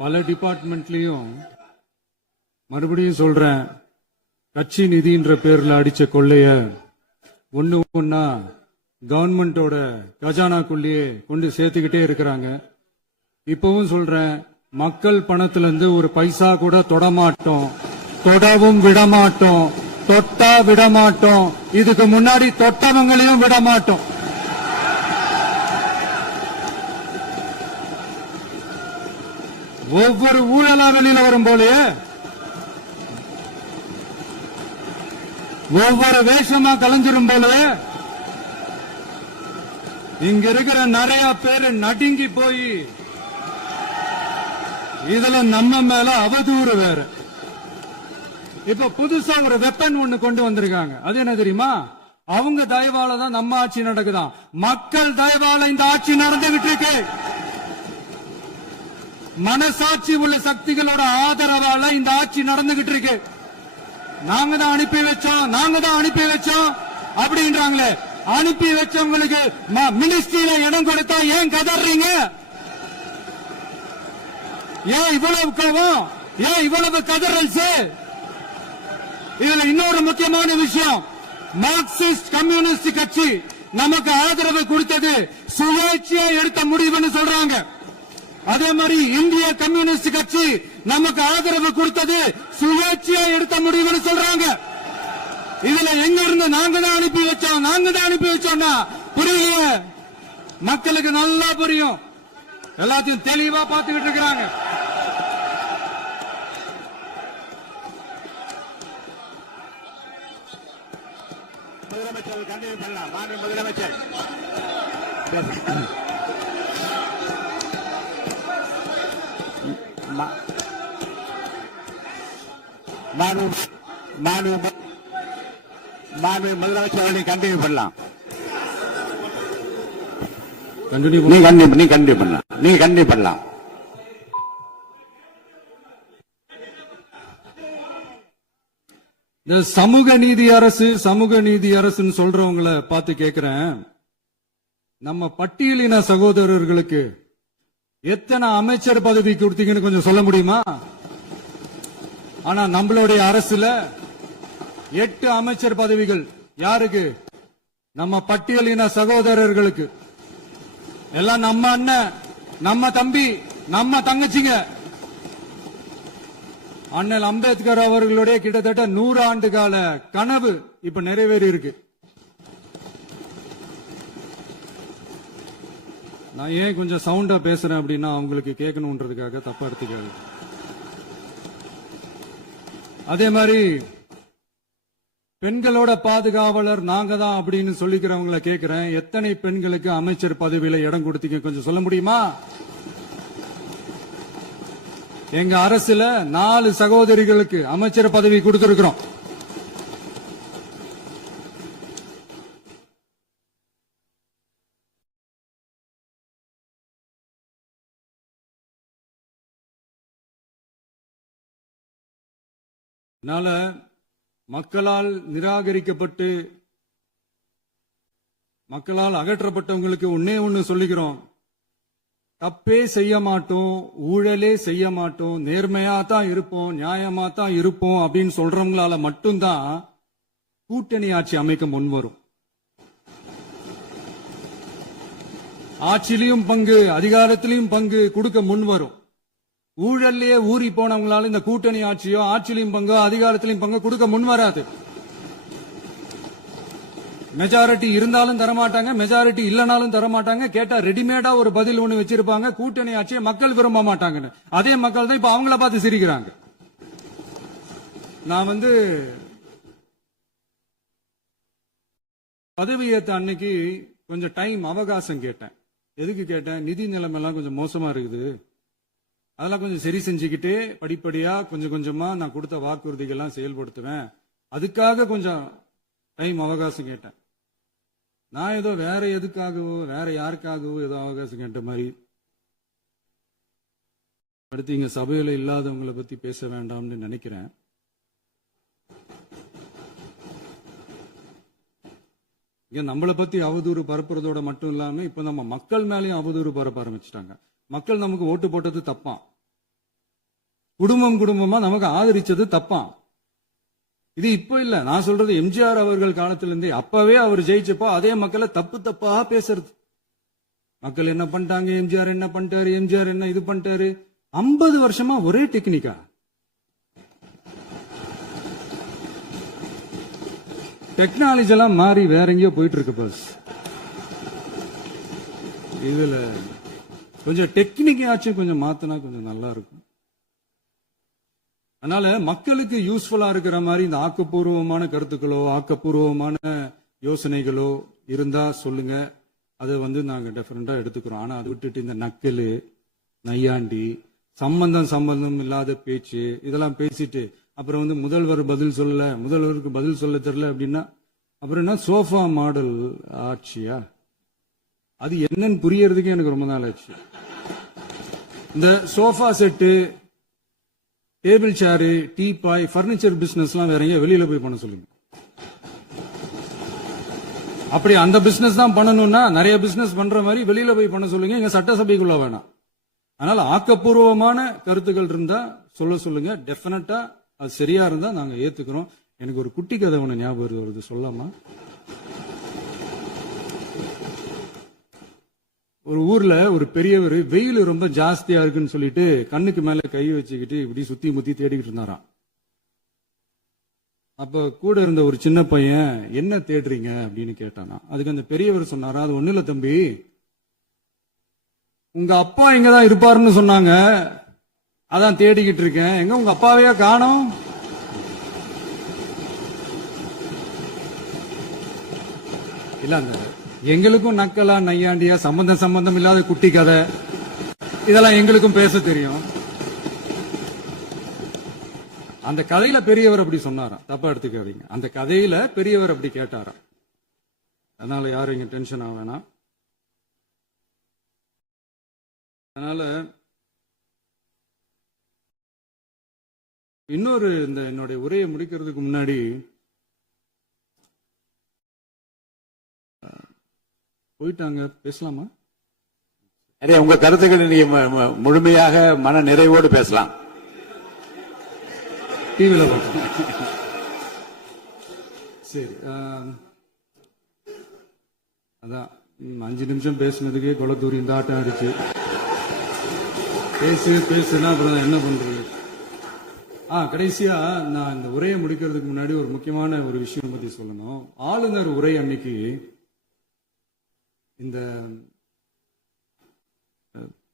பல டிபார்ட்மெண்ட்லயும் மறுபடியும் சொல்றேன், கட்சி நிதின்ற பேர்ல அடிச்ச கொள்ளைய ஒன்னா கவர்மெண்டோட கஜானாக்குள்ளேயே கொண்டு சேர்த்துக்கிட்டே இருக்கிறாங்க. இப்பவும் சொல்றேன், மக்கள் பணத்துல இருந்து ஒரு பைசா கூட தொடமாட்டோம், தொடவும் விடமாட்டோம், தொட்டா விடமாட்டோம், இதுக்கு முன்னாடி தொட்டவங்களையும் விடமாட்டோம். ஒவ்வொரு ஊழலா வெளியில வரும் போலே, ஒவ்வொரு வேஷமா கலைஞ்சிரும் போல இங்க இருக்கிற நிறைய பேரு நடுங்கி போய் இதுல நம்ம மேல அவதூறு வேற. இப்ப புதுசா ஒரு வெப்பன் ஒண்ணு கொண்டு வந்திருக்காங்க. அது என்ன தெரியுமா? அவங்க தயவால தான் நம்ம ஆட்சி நடக்குதாம். மக்கள் தயவால இந்த ஆட்சி நடந்துகிட்டு இருக்கு. மனசாட்சி உள்ள சக்திகளோட ஆதரவால இந்த ஆட்சி நடந்துகிட்டு இருக்கு. நாங்க தான் அனுப்பி வச்சோம் அப்படின்றாங்களே. அனுப்பி வச்சவங்களுக்கு மினிஸ்ட்ரியில இடம் கொடுத்தா ஏன் கதறீங்க? ஏன் இவ்வளவு கோவம்? ஏன் இவ்வளவு கதறல்ஸ்? இதுல இன்னொரு முக்கியமான விஷயம், மார்க்சிஸ்ட் கம்யூனிஸ்ட் கட்சி நமக்கு ஆதரவு கொடுத்தது சுயேட்சையா எடுத்த முடிவுன்னு சொல்றாங்க. அதே மாதிரி இந்திய கம்யூனிஸ்ட் கட்சி நமக்கு ஆதரவு கொடுத்தது சுயேட்சையா எடுத்த முடிவுன்னு சொல்றாங்க. இதுல எங்க இருந்து நாங்க தான் அனுப்பி வச்சோம்னா புரியல. மக்களுக்கு நல்லா புரியும், எல்லாத்தையும் தெளிவா பார்த்துக்கிட்டு இருக்கிறாங்க. முதலமைச்சர் கண்டிப்பாக பண்ணலாம். மாண்பு முதலமைச்சர் முதலமைச்சர் கண்டினியூ பண்ணலாம். நீ கண்டினியூ பண்ணலாம். இந்த சமூக நீதி அரசுன்னு சொல்றவங்களை பார்த்து கேட்கிறேன், நம்ம பட்டியலின சகோதரர்களுக்கு எத்தனை அமைச்சர் பதவி கொடுத்தீங்கன்னு கொஞ்சம் சொல்ல முடியுமா? ஆனா நம்மளுடைய அரசுல 8 அமைச்சர் பதவிகள் யாருக்கு? நம்ம பட்டியலின சகோதரர்களுக்கு. எல்லாம் நம்ம அண்ணன், நம்ம தம்பி, நம்ம தங்கச்சிங்க. அண்ணல் அம்பேத்கர் அவர்களுடைய கிட்டத்தட்ட 100 ஆண்டு கால கனவு இப்ப நிறைவேறி இருக்கு. நான் ஏன் கொஞ்சம் சவுண்டா பேசுறேன் அப்படின்னா அவங்களுக்கு கேட்கணும்ன்றதுக்காக, தப்பா எடுத்துக்காது. அதே மாதிரி பெண்களோட பாதுகாவலர் நாங்க தான் அப்படின்னு சொல்லிக்கிறவங்களை கேட்கிறேன், எத்தனை பெண்களுக்கு அமைச்சர் பதவியில இடம் கொடுத்தீங்க கொஞ்சம் சொல்ல முடியுமா? எங்க அரசுல 4 சகோதரிகளுக்கு அமைச்சர் பதவி கொடுத்திருக்கிறோம். அதனால மக்களால் நிராகரிக்கப்பட்டு மக்களால் அகற்றப்பட்டவங்களுக்கு ஒண்ணு சொல்லிக்கிறோம், தப்பே செய்ய மாட்டோம், ஊழலே செய்ய மாட்டோம், நேர்மையா தான் இருப்போம், நியாயமா தான் இருப்போம் அப்படின்னு சொல்றவங்களால மட்டும்தான் கூட்டணி ஆட்சி அமைக்க முன்வரும். ஆட்சியிலையும் பங்கு, அதிகாரத்திலையும் பங்கு கொடுக்க முன்வரும். ஊழல்லையே ஊறி போனவங்களால இந்த கூட்டணி ஆட்சியோ, ஆட்சியிலையும் பங்கு, அதிகாரத்திலையும் பங்கு கொடுக்க முன்வராது. மெஜாரிட்டி இருந்தாலும் தரமாட்டாங்க, மெஜாரிட்டி இல்லனாலும் தரமாட்டாங்க. கேட்டா ரெடிமேடா ஒரு பதில் ஒண்ணு வச்சிருப்பாங்க, கூட்டணி ஆட்சியை மக்கள் விரும்ப மாட்டாங்கன்னு. அதே மக்கள் தான் இப்ப அவங்கள பார்த்து சிரிக்கிறாங்க. நான் பதவி ஏத்த அன்னைக்கு கொஞ்சம் டைம் அவகாசம் கேட்டேன். எதுக்கு கேட்டேன்? நிதி நிலைமைலாம் கொஞ்சம் மோசமா இருக்குது, அதெல்லாம் கொஞ்சம் சரி செஞ்சுக்கிட்டு படிப்படியா கொஞ்சம் கொஞ்சமா நான் கொடுத்த வாக்குறுதிகள்லாம் செயல்படுத்துவேன், அதுக்காக கொஞ்சம் டைம் அவகாசம் கேட்டேன். நான் ஏதோ வேற எதுக்காகவோ வேற யாருக்காகவோ ஏதோ அவகாசம் கேட்ட மாதிரி. அடுத்து இங்க சபையில இல்லாதவங்களை பத்தி பேச வேண்டாம்னு நினைக்கிறேன். இங்க நம்மளை பத்தி அவதூறு பரப்புறதோட மட்டும் இல்லாம இப்ப நம்ம மக்கள் மேலேயும் அவதூறு பரப்ப ஆரம்பிச்சுட்டாங்க. மக்கள் நமக்கு ஓட்டு போட்டது தப்பான், குடும்பம் குடும்பமா நமக்கு ஆதரிச்சது தப்பா? இது இப்ப இல்ல, நான் சொல்றது எம்ஜிஆர் அவர்கள் காலத்திலிருந்தே. அப்பவே அவர் ஜெயிச்சப்போ அதே மக்களை தப்பு தப்பா பேசுறது. மக்கள் என்ன பண்ணிட்டாங்க, எம்ஜிஆர் என்ன பண்ணிட்டாரு, எம்ஜிஆர் என்ன இது பண்ணிட்டாரு. 50 வருஷமா ஒரே டெக்னிக்கா? டெக்னாலஜி எல்லாம் மாறி வேற எங்கேயோ போயிட்டு இருக்கு பஸ். இதுல கொஞ்சம் டெக்னிக்காச்சும் கொஞ்சம் மாத்தினா கொஞ்சம் நல்லா இருக்கும். அதனால மக்களுக்கு யூஸ்ஃபுல்லா இருக்கிற மாதிரி இந்த ஆக்கப்பூர்வமான கருத்துக்களோ ஆக்கப்பூர்வமான யோசனைகளோ இருந்தா சொல்லுங்க. அதை நாங்க டெஃபரெண்டா எடுத்துக்கிறோம். ஆனா அதை விட்டுட்டு இந்த நக்கலு, நையாண்டி, சம்பந்தம் இல்லாத பேச்சு இதெல்லாம் பேசிட்டு அப்புறம் முதல்வர் பதில் சொல்லல, முதல்வருக்கு பதில் சொல்ல தெரியல அப்படின்னா அப்புறம் என்ன சோஃபா மாடல் ஆட்சியா? அது என்னன்னு புரியறதுக்கு எனக்கு ரொம்ப நாள் ஆச்சு. இந்த சோஃபா செட்டு, டேபிள் சேரு, டீபாய், பர்னிச்சர் பிசினஸ் எல்லாம் வேற எங்க வெளியில போய் பண்ண சொல்லுங்க. அப்படி அந்த பிசினஸ் தான் பண்ணணும்னா நிறைய பிசினஸ் பண்ற மாதிரி வெளியில போய் பண்ண சொல்லுங்க, இங்க சட்டசபைக்குள்ள வேணாம். அதனால ஆக்கப்பூர்வமான கருத்துக்கள் இருந்தா சொல்லுங்க. டெஃபினட்டா அது சரியா இருந்தா நாங்க ஏத்துக்கிறோம். எனக்கு ஒரு குட்டி கதை ஒண்ணு ஞாபகம் வருது, சொல்லாமா? ஒரு ஊர்ல ஒரு பெரியவர் வெயில் ரொம்ப ஜாஸ்தியா இருக்குன்னு சொல்லிட்டு கண்ணுக்கு மேல கை வச்சுக்கிட்டு இப்படி சுத்தி முத்தி தேடிக்கிட்டு இருந்தாராம். அப்ப கூட இருந்த ஒரு சின்ன பையன் என்ன தேடுறீங்க அப்படின்னு கேட்டானா. அதுக்கு அந்த பெரியவர் சொன்னாரா, அது ஒண்ணு இல்ல தம்பி, உங்க அப்பா இங்கதான் இருப்பாருன்னு சொன்னாங்க, அதான் தேடிக்கிட்டு இருக்கேன். எங்க உங்க அப்பாவையா காணோம்? இல்ல அந்த எங்களுக்கும் நக்கலா நையாண்டியா சம்பந்தம் இல்லாத குட்டி கதை இதெல்லாம் எங்களுக்கும் பேச தெரியும். அந்த கதையில பெரியவர் அப்படி சொன்னாராம், தப்பா எடுத்துக்காதீங்க. அந்த கதையில பெரியவர் அப்படி கேட்டாராம். அதனால யாரும் இங்க டென்ஷன் ஆக வேணாம். அதனால இன்னொரு இந்த என்னுடைய உரையை முடிக்கிறதுக்கு முன்னாடி போயிட்டாங்க, பேசலாமா? உங்க கருத்துக்களை நீங்க முழுமையாக மன நிறைவோடு பேசலாம். டிவில சரி. அதான் 5 நிமிஷம் பேசுனதுக்கே கொலத்தூரி இந்த ஆட்டம் அடிச்சு பேசுனா அப்புறம் என்ன பண்றது? கடைசியா நான் இந்த உரையை முடிக்கிறதுக்கு முன்னாடி ஒரு முக்கியமான ஒரு விஷயம் பத்தி சொல்லணும். ஆளுநர் உரை அன்னைக்கு இந்த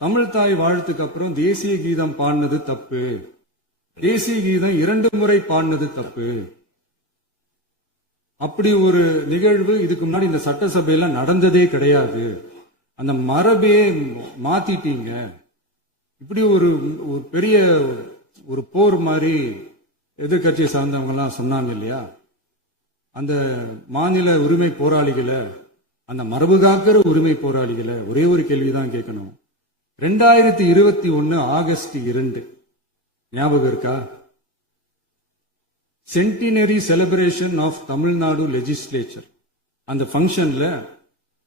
தமிழ் தாய் வாழ்த்துக்கு அப்புறம் தேசிய கீதம் பாடினது தப்பு, தேசிய கீதம் 2 முறை பாடினது தப்பு, அப்படி ஒரு நிகழ்வு இதுக்கு முன்னாடி இந்த சட்டசபையில நடந்ததே கிடையாது, அந்த மரபே மாத்திட்டீங்க, இப்படி ஒரு பெரிய ஒரு போர் மாதிரி எதிர்கட்சியை சார்ந்தவங்க எல்லாம் சொன்னாங்க இல்லையா? அந்த மாநில உரிமை போராளிகளை, அந்த மரபு காக்கிற உரிமை போராளிகளை ஒரே ஒரு கேள்விதான் கேட்கணும். 2021 ஆகஸ்ட் 2 ஞாபகம் இருக்கா? Centenary celebration of Tamil Nadu legislature. அந்த பங்கன்ல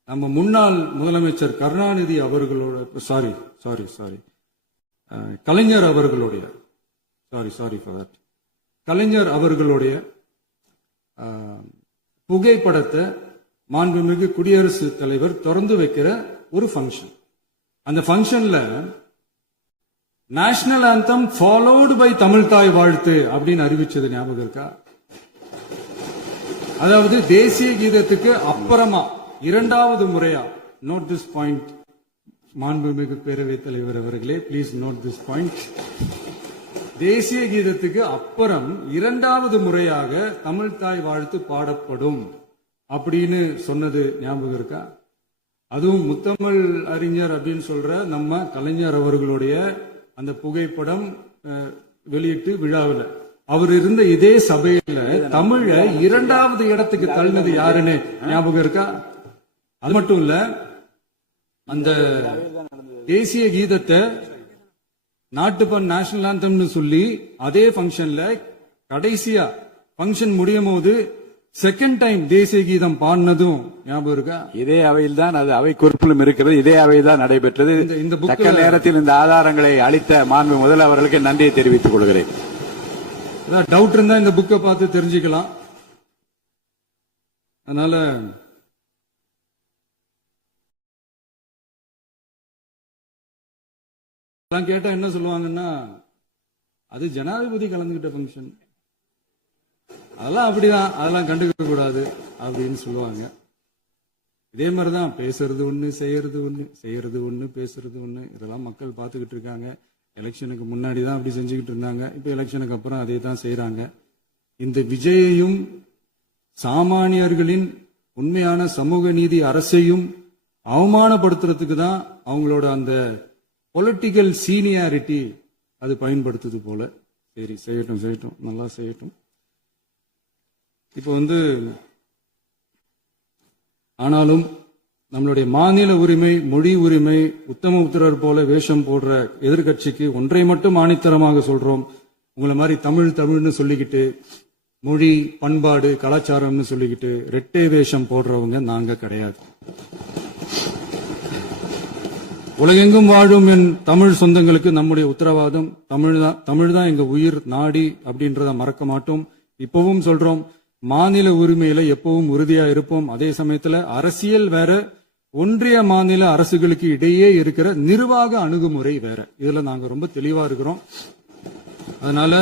நம்ம முன்னாள் முதலமைச்சர் கருணாநிதி அவர்களோட சாரி கலைஞர் அவர்களுடைய கலைஞர் அவர்களுடைய புகைப்படத்தை மாண்புமிகு குடியரசுத் தலைவர் திறந்து வைக்கிற ஒரு பங்கன். அந்த பங்கன்ல national anthem followed by Tamil தாய் வாழ்த்து அப்படின்னு அறிவிச்சது ஞாபகம் இருக்கா? அதாவது தேசிய கீதத்துக்கு அப்புறமா 2வது முறையா, நோட் திஸ் பாயிண்ட் மாண்புமிகு பேரவைத் தலைவர் அவர்களே, பிளீஸ் நோட் திஸ் பாயிண்ட். தேசிய கீதத்துக்கு அப்புறம் 2வது முறையாக தமிழ் தாய் வாழ்த்து பாடப்படும் அப்படின்னு சொன்னது ஞாபகம் இருக்கா? அதுவும் முத்தமிழ் அறிஞர் அப்படின்னு சொல்ற நம்ம கலைஞர் அவர்களுடைய அந்த புகைப்படம் வெளியிட்டு விழாவில் அவர் இருந்த இதே சபையில தமிழ 2வது இடத்துக்கு தள்ளினது யாருன்னு ஞாபகம் இருக்கா? அது மட்டும் இல்ல, அந்த தேசிய கீதத்தை நாட்டுப்பண் நேஷனல் ஆந்தம்னு சொல்லி அதே பங்கன்ல கடைசியா பங்கன் முடியும் போது செகண்ட் டைம் தேசிய கீதம் பாடினதும் ஞாபகம் இருக்கா? இதே அவையில் தான் அது அவை குறிப்பிலும் இருக்கிறது. இதே அவையில் தான் நடைபெற்றது. இந்த book- தக்க நேரத்தில் இந்த ஆதாரங்களை அளித்த மாண்பு முதல் அவர்களுக்கு நன்றியை தெரிவித்துக் கொள்கிறேன். டவுட் இருந்தா இந்த புக்கை பார்த்து தெரிஞ்சுக்கலாம். அதனால கேட்டா என்ன சொல்லுவாங்கன்னா, அது ஜனாதிபதி கலந்துகிட்ட ஃபங்க்ஷன், அதெல்லாம் அப்படிதான், அதெல்லாம் கண்டுக்க கூடாது அப்படின்னு சொல்லுவாங்க. இதே மாதிரிதான் பேசுறது ஒண்ணு, செய்யறது ஒண்ணு, செய்யறது ஒண்ணு, பேசுறது ஒண்ணு. இதெல்லாம் மக்கள் பார்த்துக்கிட்டு இருக்காங்க. எலெக்ஷனுக்கு முன்னாடி தான் அப்படி செஞ்சுக்கிட்டு இருந்தாங்க. இப்ப எலெக்ஷனுக்கு அப்புறம் அதே தான் செய்யறாங்க. இந்த விஜயையும் சாமானியர்களின் உண்மையான சமூக நீதி அரசையும் அவமானப்படுத்துறதுக்கு தான் அவங்களோட அந்த பொலிட்டிக்கல் சீனியாரிட்டி அது பயன்படுத்துது போல. சரி, செய்யட்டும் செய்யட்டும், நல்லா செய்யட்டும். இப்போ ஆனாலும் நம்மளுடைய மாநில உரிமை, மொழி உரிமை, உத்தம உத்தரர் போல வேஷம் போடுற எதிர்கட்சிக்கு ஒன்றை மட்டும் ஆணித்தரமாக சொல்றோம். உங்களை மாதிரி தமிழ் தமிழ்னு சொல்லிக்கிட்டு, மொழி, பண்பாடு, கலாச்சாரம்னு சொல்லிக்கிட்டு ரெட்டை வேஷம் போடுறவங்க நாங்க கிடையாது. உலகெங்கும் வாழும் என் தமிழ் சொந்தங்களுக்கு நம்முடைய உத்தரவாதம் தமிழ் தான் எங்க உயிர் நாடி அப்படின்றத மறக்க மாட்டோம். இப்பவும் சொல்றோம், மாநில உரிமையில எப்பவும் உறுதியா இருப்போம். அதே சமயத்துல அரசியல் வேற, ஒன்றிய மாநில அரசுகளுக்கு இடையே இருக்கிற நிர்வாக அணுகுமுறை வேற. இதுல நாங்க ரொம்ப தெளிவா இருக்கிறோம். அதனால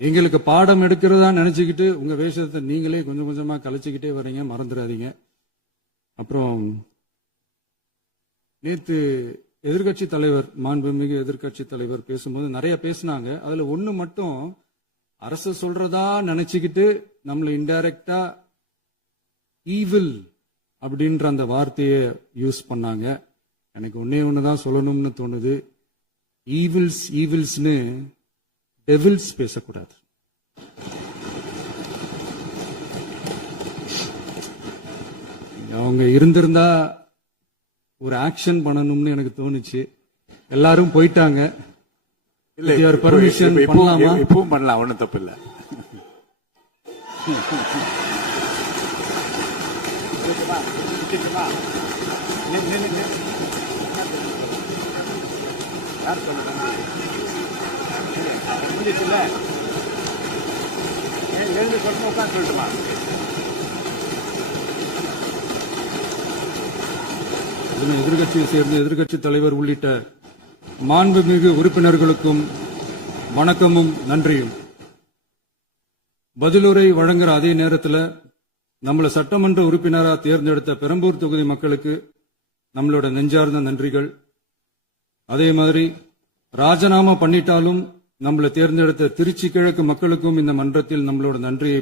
எங்களுக்கு பாடம் எடுக்கிறதா நினைச்சுக்கிட்டு உங்க வேஷத்தை நீங்களே கொஞ்சம் கொஞ்சமா கலைச்சுக்கிட்டே வர்றீங்க, மறந்துடாதீங்க. அப்புறம் நேத்து எதிர்கட்சி தலைவர், மாண்புமிகு எதிர்கட்சி தலைவர் பேசும்போது நிறைய பேசினாங்க. அதுல ஒண்ணு மட்டும் அரசு சொல்றதா நினைச்சுக்கிட்டு நம்மள இன்டைரக்டா ஈவில் அப்படின்ற அந்த வார்த்தையை யூஸ் பண்ணாங்க. எனக்கு ஒண்ணுதான் சொல்லணும்னு தோணுது. ஈவில்ஸ்னு டெவில்ஸ் பேசக்கூடாது. அவங்க இருந்திருந்தா ஒரு ஆக்ஷன் பண்ணணும்னு எனக்கு தோணுச்சு. எல்லாரும் போயிட்டாங்க. பர்மிஷன் பண்ணலாமா? இப்பவும் பண்ணலாம், ஒண்ணும் தப்பு இல்ல. எதிர்கட்சியை சேர்ந்த எதிர்கட்சி தலைவர் உள்ளிட்ட மாண்புமிகு உறுப்பினர்களுக்கும் வணக்கமும் நன்றியும். பதிலுரை வழங்குற அதே நேரத்தில் நம்மள சட்டமன்ற உறுப்பினராக தேர்ந்தெடுத்த பெரம்பூர் தொகுதி மக்களுக்கு நம்மளோட நெஞ்சார்ந்த நன்றிகள். அதே மாதிரி ராஜினாமா பண்ணிட்டாலும் நம்மளை தேர்ந்தெடுத்த திருச்சி கிழக்கு மக்களுக்கும் இந்த மன்றத்தில் நம்மளோட நன்றியை